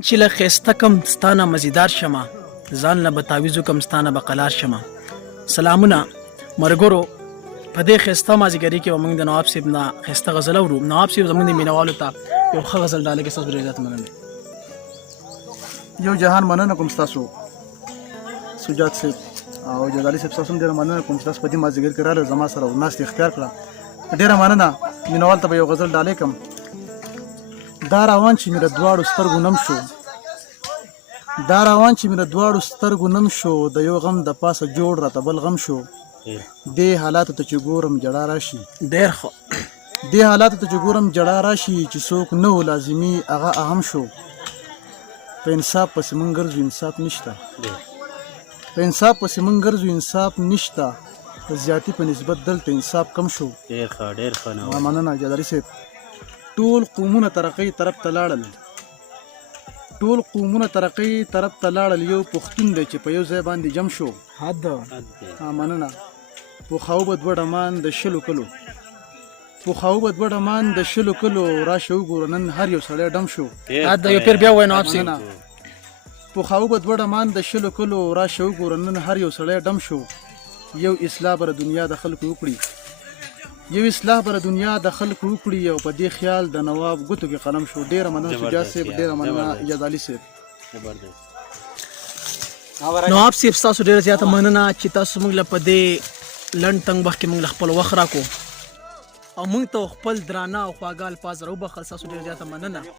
چې له ښایسته کم ستانه مزیدار شمه ځان له به تعویض کم ستانه به قلار شمه. سلامونه ملګرو، په دې ښایسته مازدیګري کې به موږ د نواب صاحب نه ښایسته غزل اورو. نواب صاحب زموږ د مینوالو ته یو ښه غزل ډالۍ کې ستاسو ډېر زیات مننه. یو جهان مننه کوم ستاسو سجاد صاحب او جلالي صاحب، تاسو هم ډېره مننه کوم چې تاسو په دې مازدیګر کې راغلئ، زما سره ناستې اختیار کړه. ډېره مننه. مینوال ته به یو غزل ډالۍ کړم. دا روان چې مې د دواړو سترګو نم شو، دا روان چې مې د دواړو سترګو نم شو، د یو غم د پاسه جوړ راته بل غم شو. دې حالاتو ته چې ګورم جړا راشي، ډېر ښه. دې حالاتو ته چې ګورم جړا راشي، چې څوک نه و لازمي هغه اهم شو. په انصاف پسې مونږ ګرځو انصاف نشته، په انصاف پسې مونږ ګرځو انصاف نشته، د زیاتي په نسبت دلته انصاف کم شو. ډېر ښه مننه جلالي صاحب. ټول قومونه ترقۍ طرف ته لاړل، ټول قومونه ترقۍ طرف ته لاړل، یو پښتون دی چې په یو ځای باندې جم شو. حد مننه. پوخاو به دوه ډمان د شلو کلو، پوخاو به دوه ډمان د شلو کلو، راشه وګوره نن هر یو سړی ډم شو. حد یو پیر بیا ووایه نواب صاحب. پوخاو به دوه ډمان د شلو کلو، راشه وګوره نن هر یو سړی ډم شو. یو اصلاح بره دنیا د خلکو وکړي، یو اصلاح بره دنیا د خلکو وکړي، او په دې خیال د نواب ګوتو کې قلم شو. ډېره مننه شجاع صاحب، ډېره مننه جلالي صاحب. نواب صاحب ستاسو ډېره زیاته مننه چې تاسو موږ له په دې لنډ تنګ وخت کې موږ له خپل وخت راکو او موږ ته خپل درانه او خواږه الفاظ راوبخل. ستاسو ډېره زیاته مننه.